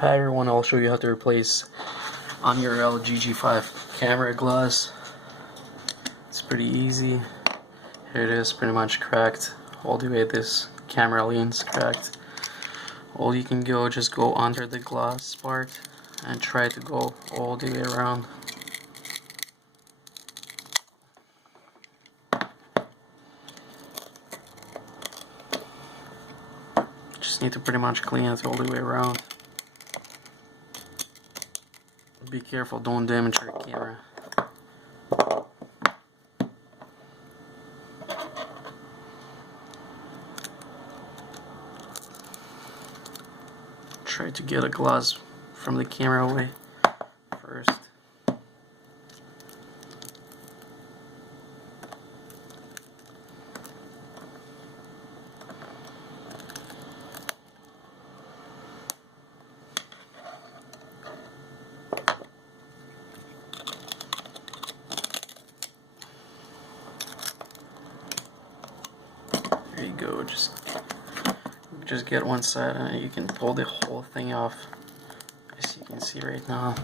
Hi everyone, I'll show you how to replace on your LG G5 camera glass. It's pretty easy. Here it is, pretty much cracked. All the way this camera lens cracked. All you can go, just go under the glass part and try to go all the way around. Just need to pretty much clean it all the way around. Be careful, don't damage your camera. Try to get a glass from the camera away first. There you go, just get one side and you can pull the whole thing off, as you can see right now.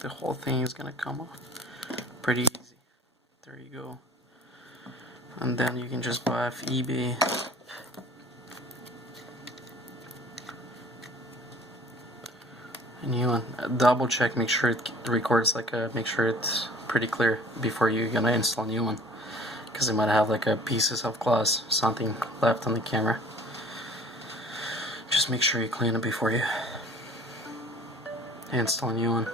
The whole thing is gonna come off pretty easy. There you go. And then you can just buy off eBay a new one. Double check, make sure it records make sure it's pretty clear before you're gonna install a new one, because it might have like a pieces of glass, something left on the camera. Just make sure you clean it before you install a new one.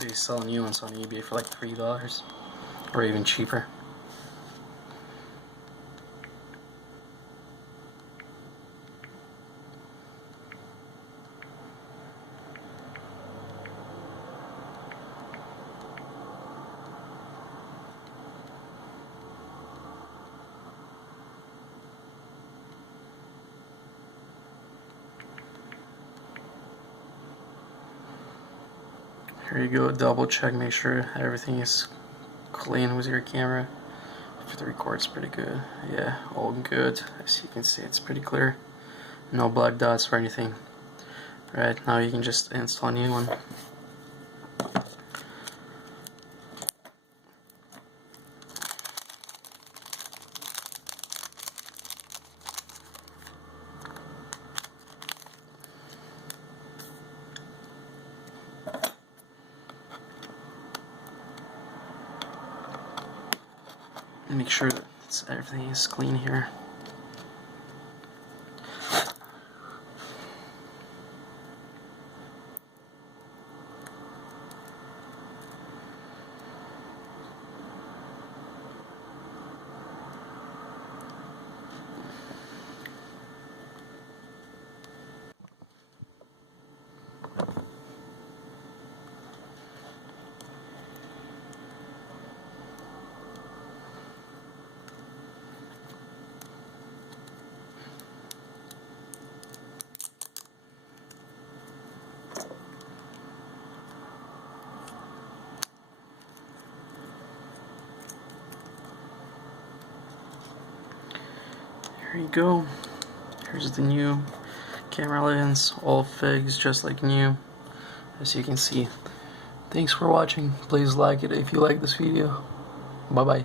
They sell new ones on eBay for like $3 or even cheaper. Here you go, double check, make sure everything is clean with your camera. If it records pretty good. Yeah, all good. As you can see, it's pretty clear. No black dots or anything. Right, now you can just install a new one. Make sure that everything is clean here. Here you go. Here's the new camera lens, all fixed just like new, as you can see. Thanks for watching. Please like it if you like this video. Bye bye.